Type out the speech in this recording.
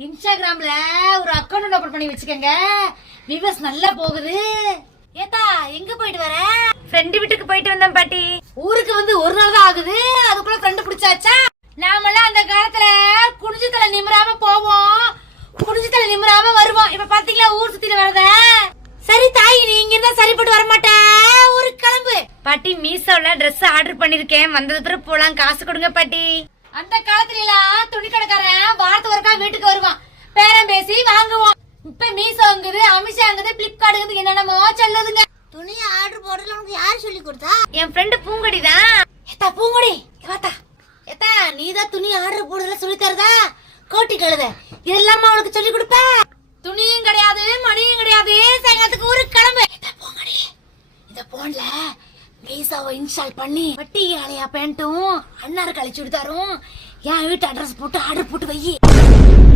இன்ஸ்டாகிராம்ல ஒரு account open பண்ணி வச்சுக்கங்க. வியூவர்ஸ் நல்லா போகுது. ஏத்தா எங்க போயிட்டு வர? ஃப்ரெண்ட் வீட்டுக்கு போயிட்டு வந்தேன் பாட்டி. ஊருக்கு வந்து ஒரு நாள் தான் ஆகுது, அதுக்குள்ள ஃப்ரெண்ட் பிடிச்சாச்சா? நாமெல்லாம் அந்த காலத்துல குடிஞ்சு தலை நிமிராம போவோம், குடிஞ்சு தலை நிமிராம வருவோம். இப்ப பாத்தீங்களா ஊர் சுத்திட்டு வரத. சரி தாய், நீ இங்க இருந்தா சரிப்பட்டு வரமாட்ட, ஊருக்கு கிளம்பு. பாட்டி மீஷோல Dress ஆர்டர் பண்ணிருக்கேன், வந்தது பிறகு போலாம், காசு கொடுங்க பாட்டி. அந்த காலத்துல எல்லாம் துணி கடைக்காரன் வாரத்துக்கு ஒருக்கா வீட்டுக்கு வருவான், பேரம் பேசி வாங்குவோம். இப்ப மீஷோங்குது, அமிஷாங்குது, பிளிப்கார்ட்ங்குது, என்னென்னமோ சொல்லுதுங்க. துணி ஆர்டர் போடுறது உனக்கு யார் சொல்லி கொடுத்தா? என் ஃப்ரெண்டு பூங்கொடி தான். ஏத்தா பூங்கொடி, ஏத்தா ஏத்தா நீதான் துணி ஆர்டர் போடுறதுல சொல்லி தரதா? கோட்டி கழுத இதெல்லாமா அவளுக்கு சொல்லி கொடுப்ப? துணியும் கிடையாது, மணியும் கிடையாது, சாயங்காலத்துக்கு ஊருக்கு கிளம்பு. பூங்கொடி, இந்த போன்ல மீஷோவை இன்ஸ்டால் பண்ணி பட்டி ஆலையா பேண்ட்டும் அண்ணாரு கழிச்சு விடுத்தாரும் என் வீட்டு அட்ரஸ் போட்டு ஆர்டர் போட்டு வை.